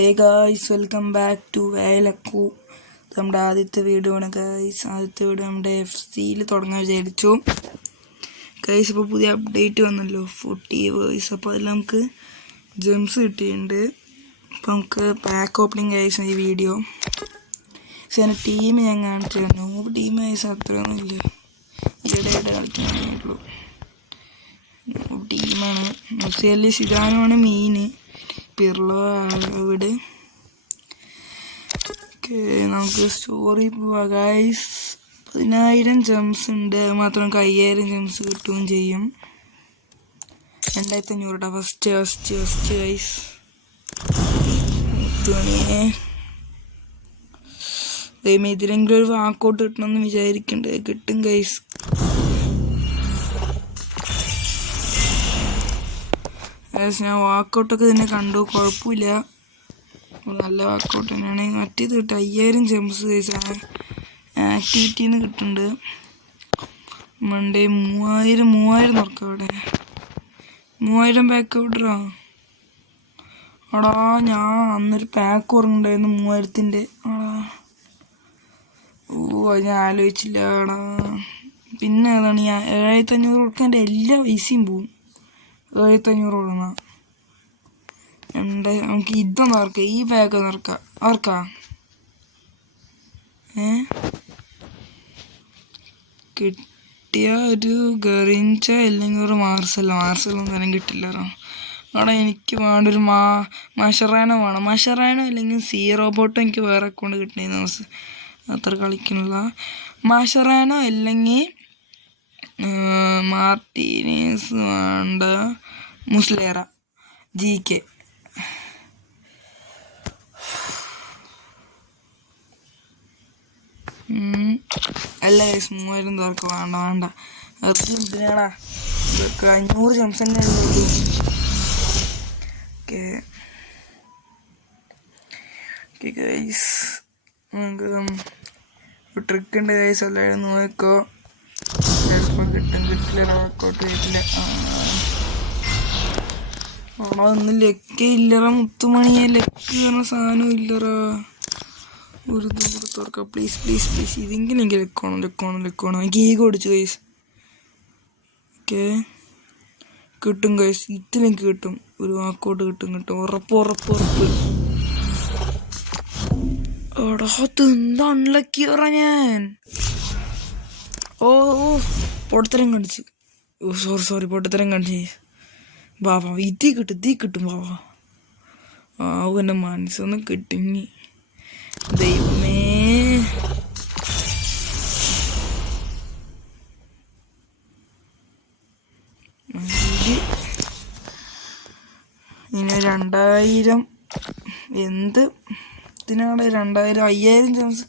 Hey guys, welcome back to വേലക്കു. നമ്മുടെ ആദ്യത്തെ വീഡിയോ ആണ് ഗായ്സ്. ആദ്യത്തെ വീഡിയോ നമ്മുടെ FC തുടങ്ങാൻ വിചാരിച്ചു ഗായ്സ്. ഇപ്പോൾ പുതിയ അപ്ഡേറ്റ് വന്നല്ലോ 40 വേഴ്സ്. അപ്പോൾ അതിൽ നമുക്ക് ജെംസ് കിട്ടിയിട്ടുണ്ട്. അപ്പോൾ നമുക്ക് പാക്ക് ഓപ്പണിങ് ഗായ്സ് ഈ വീഡിയോ. പക്ഷേ എൻ്റെ ടീം ഞാൻ കാണിച്ചു തന്നു. ടീം ഗായ്സ് അത്രയൊന്നുമില്ല, ഈയിടെയായിട്ട് കളിക്കാനുള്ളൂ ടീമാണ്. മുസിയലി സിദാനുമാണ് മെയിൻ, പിർലോ അവിടെ. നമുക്ക് സ്റ്റോറി പോവാ ഗൈസ്. 10,000 ജെംസ് ഉണ്ട്, മാത്രം 5,000 ജെംസ് കിട്ടുകയും ചെയ്യും. 2,500 ഫസ്റ്റ് ഗൈസ്. ഇതിലെങ്കിലും ഒരു വാക്കൗട്ട് കിട്ടണമെന്ന് വിചാരിക്കുന്നുണ്ട്. കിട്ടും ഗൈസ്. ഞാൻ വാക്കൗട്ടൊക്കെ തന്നെ കണ്ടു, കുഴപ്പമില്ല, നല്ല വാക്കൗട്ട് തന്നെയാണ്. മറ്റേത് കിട്ടും 5,000 ജെംസ് ഗൈസാണ് ആക്ടിവിറ്റിന്ന് കിട്ടുന്നുണ്ട്. മൺഡേ 3,000 നോക്കാം. അവിടെ 3,000 പാക്ക് വിടറാ. ആടാ, ഞാൻ അന്നൊരു പാക്ക് ഓർമ്മയുണ്ടായിരുന്നു 3,000-ൻ്റെ. ആടാ, അത് ഞാൻ ആലോചിച്ചില്ല. ആടാ, പിന്നെ അതാണ് ഞാൻ 7,500 കൊടുക്കാൻ എൻ്റെ എല്ലാ പൈസയും പോവും. 7,500 കൊടുക്കണം. നമുക്ക് ഇതൊന്നും ഓർക്കാം, ഈ പാക്ക് ഒന്ന് ഓർക്കാം. കിട്ടിയ ഒരു ഗറിഞ്ച അല്ലെങ്കിൽ ഒരു മാർസലൊന്നും തന്നെ കിട്ടില്ല. അവിടെ എനിക്ക് വേണ്ട ഒരു മഷറാനോ വേണം. മഷറാനോ അല്ലെങ്കിൽ സീറോബോട്ടോ എനിക്ക് വേറെ അക്കൗണ്ട് കിട്ടുന്ന അത്ര കളിക്കണില്ല. മഷറാനോ അല്ലെങ്കിൽ മാർട്ടീനീസ് വേണ്ട, മുസ്ലേറ GK. അല്ല ഗൈസ്, 3,000 തോർക്ക് വേണ്ട. എന്തിനാടാ, 500 ജെംസ് തന്നെ ഉള്ളൂ. ഓക്കെ ഗൈസ്, നമുക്ക് ട്രിക്ക് ഉണ്ട് ഗൈസ്. എല്ലാവരും നോക്കോ, ചിലപ്പോൾ കിട്ടില്ല, വർക്കൗട്ട് ചെയ്തില്ല. ഒന്നും ലക്കേ ഇല്ലറ മുത്തുമണിയെ. ലക്ക് പറഞ്ഞ സാധനം ഇല്ലറ. ഒരു ദൂരെ തുറക്കാം പ്ലീസ്. ഇതെങ്കിലും എനിക്ക് ലക്കോണം. എനിക്ക് ഈഗോ അടിച്ചു ഗൈസ്. ഓക്കെ, കിട്ടും ഗൈസ്. ഇതിലെനിക്ക് കിട്ടും, ഒരു വാക്കൗട്ട് കിട്ടും. ഉറപ്പ്. എടാ, അതെന്താ അൺലക്കി പറ ഞാൻ. പൊട്ടത്തരം കാണിച്ചു. സോറി പൊട്ടത്തരം കാണിച്ചു. ബാബാ, ഇതീ കിട്ടും ബാബാ. എൻ്റെ മനസ്സൊന്നും കിട്ടിങ്ങി. ദൈവമേ, ഇനി 2,000 എന്ത് ഇതിനാണ് 2,000 5,000 ജെംസ്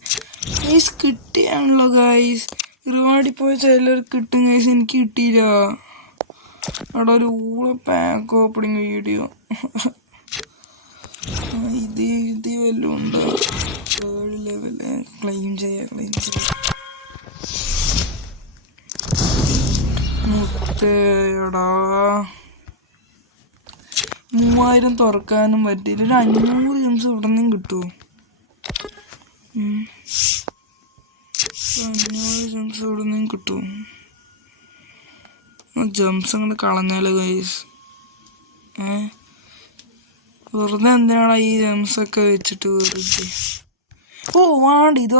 ഗൈസ് കിട്ടിയാണല്ലോ ഗൈസ്. ഒരുപാടി പോയ ചിലർ കിട്ടും ഗൈസ്, എനിക്ക് കിട്ടിയില്ല. അവിടെ ഒരു പാക്ക് ഓപ്പണിങ് വീഡിയോ ഇത് വല്ലതും ഉണ്ടോ? 3rd ലെവല് ക്ലെയിം ചെയ്യാം. മുട്ടടാ, 3,000 തുറക്കാനും പറ്റില്ല. ഒരു 500 ജെംസ് ഇവിടെ നിന്നും കിട്ടുമോ? 500 ജെംസ് ഇവിടെ നിന്നും കിട്ടുമോ? ജംസ് അങ്ങോട്ട് കളഞ്ഞാലോ ഗൈസ്. വെറുതെ എന്തിനാണ് ഈ ജംസൊക്കെ വെച്ചിട്ട് വെറുതെ. വേണ്ട, ഇത്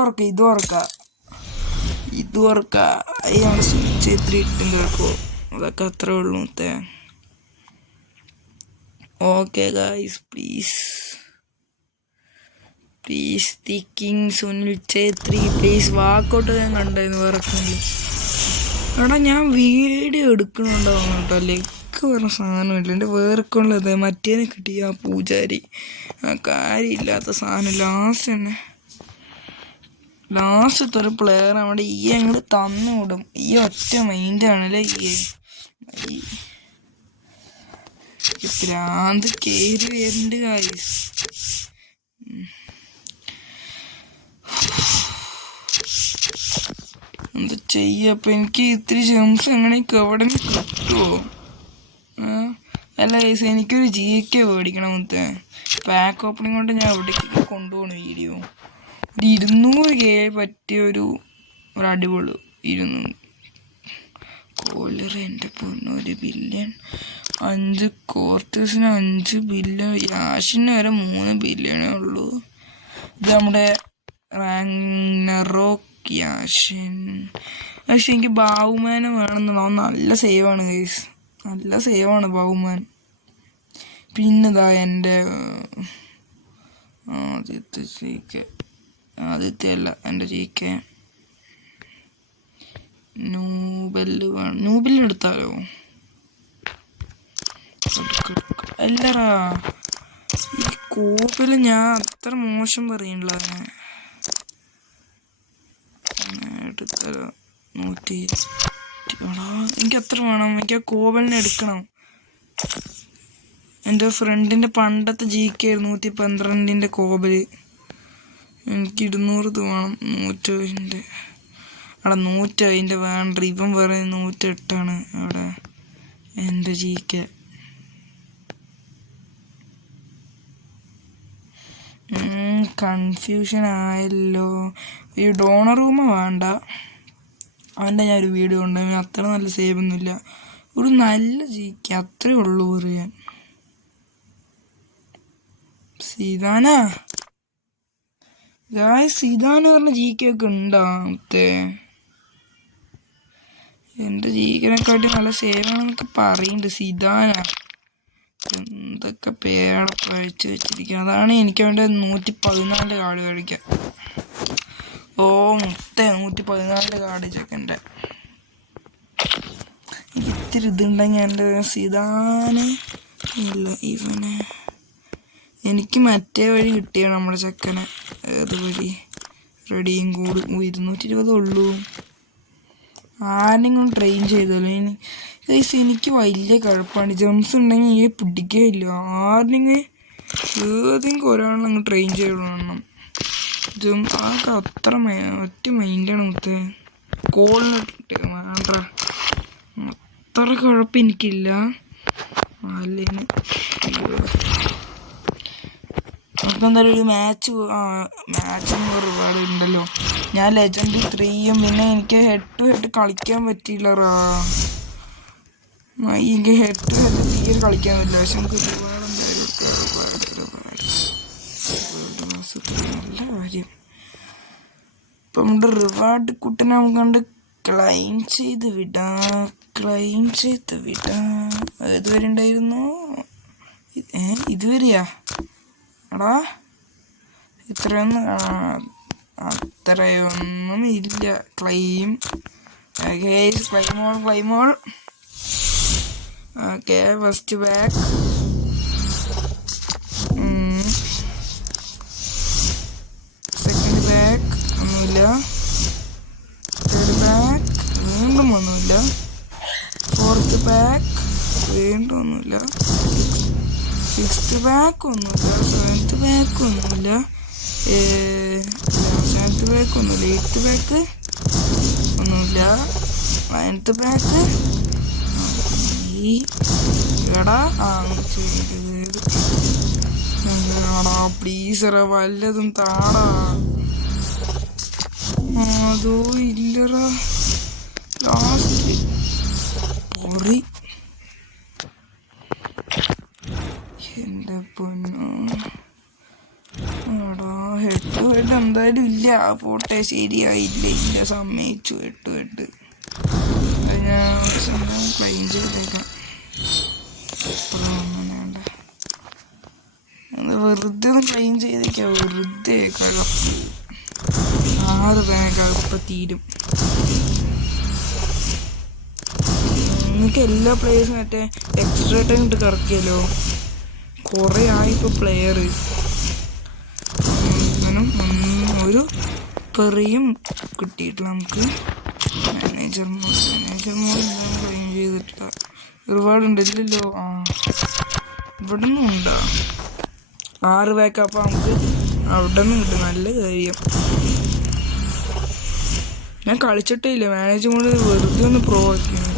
ഓർക്കാം. അയ്യാണ് സ്വിച്ച് 3 ഇട്ടും കേൾക്കോ. അതൊക്കെ അത്രേ ഉള്ളൂ മുത്തേ. Okay guys, please the king Sunil Chhetri please. Walkout ഞാൻ കണ്ടായിരുന്നു വേറെ. എടാ, ഞാൻ വീഡിയോ എടുക്കണുണ്ടാവും കേട്ടോ. ലെക്ക് പറഞ്ഞ സാധനമില്ല എൻ്റെ വേറെ ഉള്ളത്. മറ്റേനെ കിട്ടിയ ആ പൂജാരി, ആ കാര്യമില്ലാത്ത സാധനം ലാസ്റ്റത്തെ ഒരു പ്ലെയർ അവിടെ അങ്ങോട്ട് തന്നു വിടും. ഒറ്റ മൈൻഡാണല്ലേ ഭ്രാന്ത് കേറി വരുന്നുണ്ട് ഗൈസ്. എന്താ ചെയ്യപ്പോ, എനിക്ക് ഇത്തിരി ജെംസ് എങ്ങനെയൊക്കെ എവിടെ കിട്ടുമോ? അല്ല ഗൈസ്, എനിക്കൊരു GK മേടിക്കണം മുത്തേ. പാക്ക് ഓപ്പണിംഗ് കൊണ്ട് ഞാൻ എവിടേക്ക് കൊണ്ടുപോകണം വീഡിയോ. ഒരു 200K പറ്റിയ ഒരു അടിപൊളി 200 കോലർ. എൻ്റെ പൊന്നോ, 1 ബില്യൺ. 5 കോർട്ടേഴ്സിന് 5 ബില്യൺ. യാഷിന് വരെ 3 ബില്യണേ ഉള്ളൂ. ഇത് നമ്മുടെ റാഗ്നറോക്ക് യാഷിൻ. പക്ഷെ എനിക്ക് ബാവുമാനെ വേണമെന്നുണ്ടാവും. നല്ല സേവാണ് ഗൈസ്, നല്ല സേവാണ് ബാവുമാൻ. പിന്നെതാ എൻ്റെ ആദ്യത്തെയല്ല എൻ്റെ ജയിക്കെ നൂബിലെടുത്താലോ? അല്ലടാ, ഈ കോപ്പിൽ ഞാൻ അത്ര മോശം പറയണില്ല. എടുത്താലോ? 100. എനിക്ക് അത്ര വേണം. എനിക്ക് ആ കോബലിനെ എടുക്കണം. എൻ്റെ ഫ്രണ്ടിൻ്റെ പണ്ടത്തെ GK 112ൻ്റെ കോബല്. എനിക്ക് 200 വേണം. 100 അവിടെ 100 അതിൻ്റെ വേണ്ട. ഇവൻ വേറെ 108 അവിടെ എൻ്റെ GK. കൺഫ്യൂഷൻ ആയല്ലോ. ഈ ഡോണർ റൂം വേണ്ട, അവൻ്റെ ഞാനൊരു വീഡിയോ ഉണ്ട്. അത്ര നല്ല സേവ് ഒന്നുമില്ല. ഒരു നല്ല GK അത്രേ ഉള്ളൂ പറയാൻ. സീതാന സീതാന പറഞ്ഞ GK ഒക്കെ ഉണ്ടോ? എൻ്റെ GKനെക്കാട്ടി നല്ല സേവാണെന്നൊക്കെ പറയുന്നുണ്ട്. സീതാന എന്തൊക്കെ പേരാണ് പഴിച്ച് വെച്ചിരിക്കുന്നത്. അതാണ് എനിക്ക് അവൻ്റെ 114 കാർഡ് കഴിക്കാം. ഓ 114 കാർഡ് ചെക്കൻ്റെ. എനിക്ക് ഇത്തിരി ഇതുണ്ടെങ്കിൽ എൻ്റെ സീതാന് ഇല്ല. ഇവനെ എനിക്ക് മറ്റേ വഴി കിട്ടിയാണ് നമ്മുടെ ചെക്കനെ. ഏത് വഴി? റെഡിയും കൂടി 220 ഉള്ളൂ. ആരെങ്കിലും ട്രെയിൻ ചെയ്തല്ലോ. എനിക്ക് വലിയ കുഴപ്പമാണ്. ജംസ് ഉണ്ടെങ്കിൽ ഈ പിടിക്കുകയില്ല. ആരെങ്കിലും ഏതെങ്കിലും ഒരാളങ്ങ് ട്രെയിൻ ചെയ്യണം. ആകെ അത്ര ഒറ്റ മൈൻഡാണ് മുത്ത്. കോളിനിട്ട് വേണ്ട, അത്ര കുഴപ്പം എനിക്കില്ല. അല്ലെങ്കിൽ നമുക്കെന്തായാലും ഒരു മാച്ച് ഒരുപാട് ഉണ്ടല്ലോ. ഞാൻ ലെജൻഡ് 3യും പിന്നെ എനിക്ക് ഹെഡ് ടു ഹെഡ് കളിക്കാൻ പറ്റിയില്ലറാ. എനിക്ക് ഹെഡ് ടു ഹെഡ് തീരെ കളിക്കാൻ പറ്റില്ല. പക്ഷെ നമുക്ക് ഒരുപാട് നല്ല കാര്യം. ഇപ്പം നമ്മുടെ റിവാർഡ് കുട്ടനെ നമുക്ക് കണ്ട് ക്ലൈം ചെയ്ത് വിടാം. ഏതുവരെ ഉണ്ടായിരുന്നു? ഇതുവരെയാ? എടാ ഇത്രയൊന്നും അത്രയൊന്നും ഇല്ല. ക്ലൈമോൾ. Okay, first pack. Second pack ഒന്നുമില്ല. തേർഡ് ബാക്ക് വീണ്ടും ഒന്നുമില്ല. ഫോർത്ത് ബാക്ക് വീണ്ടും ഒന്നുമില്ല. സിക്സ്ത് ബാക്ക് ഒന്നുമില്ല. സെവൻത്ത് ബാക്ക് ഒന്നുമില്ല. സെവൻത്ത് ബാക്ക് ഒന്നുമില്ല. എയ്ത്ത് ബാക്ക് ഒന്നുമില്ല. നയൻത്ത് ബാക്ക് എടാ ചെയ്തടാ പ്ലീസറാ, വല്ലതും താടാ. അതോ ഇല്ലറാ. ലാസ്റ്റ് പൊറി. എൻ്റെ പൊന്നോ എടാ, ഹെഡ് ടു ഹെഡ് എന്തായാലും ഇല്ല. പോട്ടെ, ശരിയായില്ല. സമ്മതിച്ചു. ഹെഡ് ടു ഹെഡ് ഞാൻ ക്ലൈം ചെയ്തേക്കാം. അങ്ങനെയുണ്ട്. വെറുതെ ഒന്ന് ക്ലൈം ചെയ്തേക്കാം. വെറുതെ കഴപ്പ് 6 കഴപ്പ് തീരും. നിങ്ങൾക്ക് എല്ലാ പ്ലേയേഴ്സും മറ്റേ എക്സ്ട്രാ ടൈം ഇട്ട് കറക്കിയല്ലോ. കുറേ ആയിപ്പോൾ പ്ലെയർ. ഒരു പെറിയും കിട്ടിയിട്ടില്ല നമുക്ക്. മാനേജർ മോഡ് ക്ലെയിം ചെയ്തിട്ടില്ല. ഒരുപാടുണ്ട് ഇല്ലല്ലോ. ഇവിടെ നിന്നും ഉണ്ടോ? 6 ബാക്ക്. അപ്പോൾ നമുക്ക് അവിടെ നിന്ന് കിട്ടും. നല്ല കാര്യം. ഞാൻ കളിച്ചിട്ടേ ഇല്ല. മാനേജർ മോഡ് വെറുതെ ഒന്ന് പ്രോ ആക്കിയാണ്.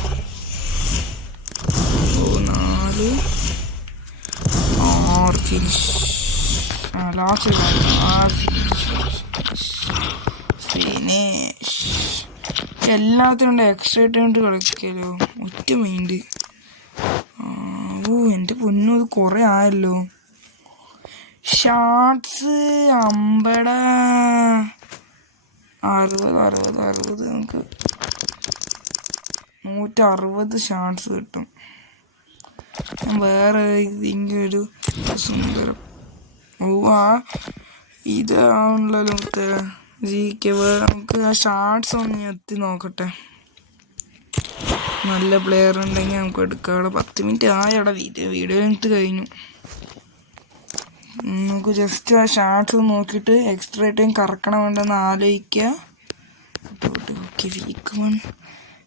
4 6 ഫിനിഷ്. Last finish. എല്ലാത്തിനും എക്സ്ട്രാ ആയിട്ട് കളിക്കല്ലോ, ഒറ്റ മൈൻഡ്. എൻ്റെ പൊന്നും അത് കുറേ ആയല്ലോ. ഷാർട്സ് 50 60 നമുക്ക് 160 ഷാർട്സ് കിട്ടും. വേറെ ഇതിങ്ങൊരു സുന്ദരം ഇതാണല്ലോ നമുക്ക് ആ ഷാർട്സ് ഒന്ന് എത്തി നോക്കട്ടെ. നല്ല പ്ലെയർ ഉണ്ടെങ്കിൽ നമുക്ക് എടുക്കാം. അവിടെ 10 മിനിറ്റ് ആയവിടെ വീഡിയോ എടുത്ത് കഴിഞ്ഞു. നമുക്ക് ജസ്റ്റ് ആ ഷാർട്സ് നോക്കിയിട്ട് എക്സ്ട്രാ ടൈം കറക്കണം വേണ്ടെന്ന് ആലോചിക്കുക. ഓക്കെ വീക്ക്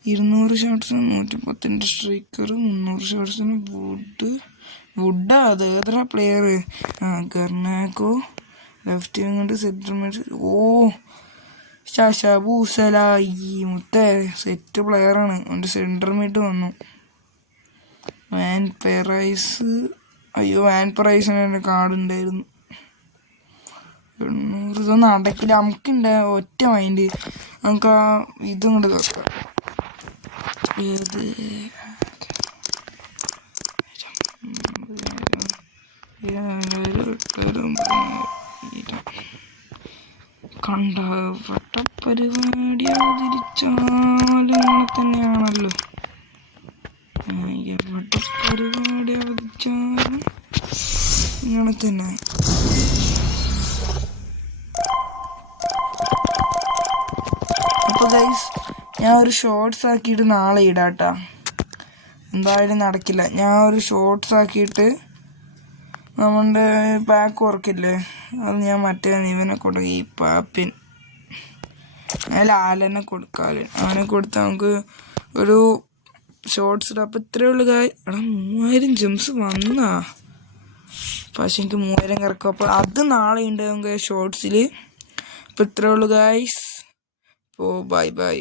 200 ഷോട്ട്സിന് 110 സ്ട്രൈക്കർ, 300 ഷോട്ട്സിന് വുഡാ. അത് ഏതാ പ്ലെയർ? ഗർണാക്കോ. ലെഫ്റ്റ് വിങ്ങോട്ട് സെറ്റിൽമെന്റ്. ശശബൂസലായി മുത്തേ സെറ്റ് പ്ലെയറാണ്. അവൻ്റെ സെൻറ്റർ മിഡ് വന്നു. വാൻ പെറൈസിന് എൻ്റെ കാർഡ് ഉണ്ടായിരുന്നു. 800. ഇതൊന്നും അടക്കില്ല. നമുക്കുണ്ട് ഒറ്റ മൈൻഡ്. നമുക്ക് ആ ഇതും കൊണ്ട് വെക്കാം. ഏത് കണ്ട വട്ടപ്പരിപാടി അവതരിച്ചാലും ഇങ്ങനെ തന്നെയാണല്ലോ. വട്ടപ്പരിപാടി അവതരിച്ചാലും ഇങ്ങനെ തന്നെ. അപ്പോൾ ഗൈസ് ഞാൻ ഒരു ഷോർട്സ് ആക്കിയിട്ട് നാളെ ഇടാട്ടാ. എന്തായാലും നടക്കില്ല. ഞാൻ ഒരു ഷോർട്സ് ആക്കിയിട്ട് നമ്മുടെ പാക്ക് വർക്കില്ലേ അത് ഞാൻ മറ്റേ ഇവനെ കൊടുക്കും. ഈ പാപ്പിൻ ലാലനെ കൊടുക്കാല് അവനെ കൊടുത്ത് നമുക്ക് ഒരു ഷോർട്സ് ഇടാം. അപ്പം ഇത്രയേ ഉള്ളൂ ഗായ്. 3000 ജെംസ് വന്നാ. പക്ഷെ എനിക്ക് 3000 കിടക്കും. അപ്പോൾ അത് നാളെ ഉണ്ട് നമുക്ക് ഷോർട്സിൽ. അപ്പോൾ ഇത്രയേ ഉള്ളൂ ഗായ്സ്. അപ്പോൾ ബൈ.